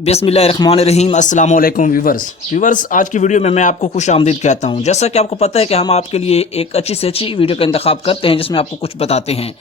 बिस्मिल्लाहिर्रहमानिर्रहीम। अस्सलाम वालेकुम व्यूवर्स, आज की वीडियो में मैं आपको खुश आमदीद कहता हूं। जैसा कि आपको पता है कि हम आपके लिए एक अच्छी से अच्छी वीडियो का इंतखाब करते हैं जिसमें आपको कुछ बताते हैं।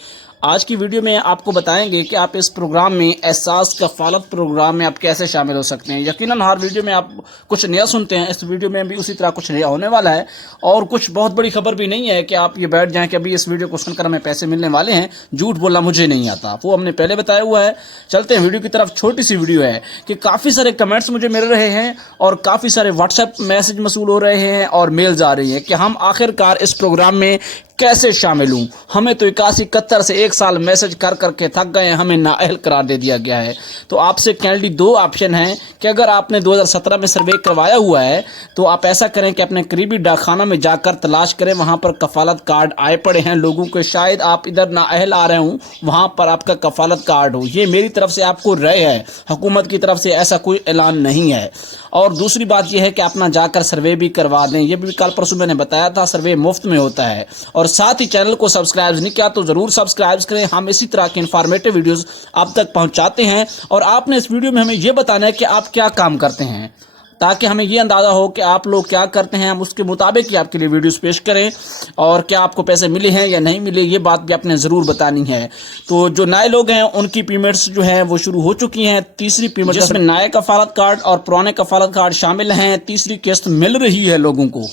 आज की वीडियो में आपको बताएंगे कि आप इस प्रोग्राम में एहसास कफालत प्रोग्राम में आप कैसे शामिल हो सकते हैं। यकीनन हर वीडियो में आप कुछ नया सुनते हैं, इस वीडियो में भी उसी तरह कुछ नया होने वाला है और कुछ बहुत बड़ी खबर भी नहीं है कि आप ये बैठ जाएं कि अभी इस वीडियो को सुनकर हमें पैसे मिलने वाले हैं। झूठ बोलना मुझे नहीं आता, वो हमने पहले बताया हुआ है। चलते हैं वीडियो की तरफ। छोटी सी वीडियो है कि काफ़ी सारे कमेंट्स मुझे मिल रहे हैं और काफ़ी सारे व्हाट्सएप मैसेज मसूल हो रहे हैं और मेल्स आ रही हैं कि हम आखिरकार इस प्रोग्राम में कैसे शामिल हूँ। हमें तो 81 से 1 साल मैसेज कर करके थक गए हैं, हमें नाअहल करार दे दिया गया है। तो आपसे कैंडली 2 ऑप्शन हैं कि अगर आपने 2017 में सर्वे करवाया हुआ है तो आप ऐसा करें कि अपने करीबी डाकखाना में जाकर तलाश करें, वहाँ पर कफालत कार्ड आए पड़े हैं लोगों के। शायद आप इधर नाअहल आ रहे हूँ, वहाँ पर आपका कफालत कार्ड हो। ये मेरी तरफ से आपको राय है, हुकूमत की तरफ से ऐसा कोई ऐलान नहीं है। और दूसरी बात यह है कि अपना जाकर सर्वे भी करवा दें। ये भी कल परसों मैंने बताया था, सर्वे मुफ्त में होता है। और साथ ही चैनल को सब्सक्राइब नहीं किया तो ज़रूर सब्सक्राइब करें। हम इसी तरह के इन्फॉर्मेटिव वीडियोस आप तक पहुंचाते हैं और आपने इस वीडियो में हमें ये बताना है कि आप क्या काम करते हैं, ताकि हमें ये अंदाज़ा हो कि आप लोग क्या करते हैं। हम उसके मुताबिक ही आपके लिए वीडियोस पेश करें और क्या आपको पैसे मिले हैं या नहीं मिले, ये बात भी आपने ज़रूर बतानी है। तो जो नए लोग हैं उनकी पेमेंट्स जो है वो शुरू हो चुकी हैं। तीसरी पेमेंट जिसमें नए कफालत कार्ड और पुराने कफालत कार्ड शामिल हैं, तीसरी किस्त मिल रही है लोगों को।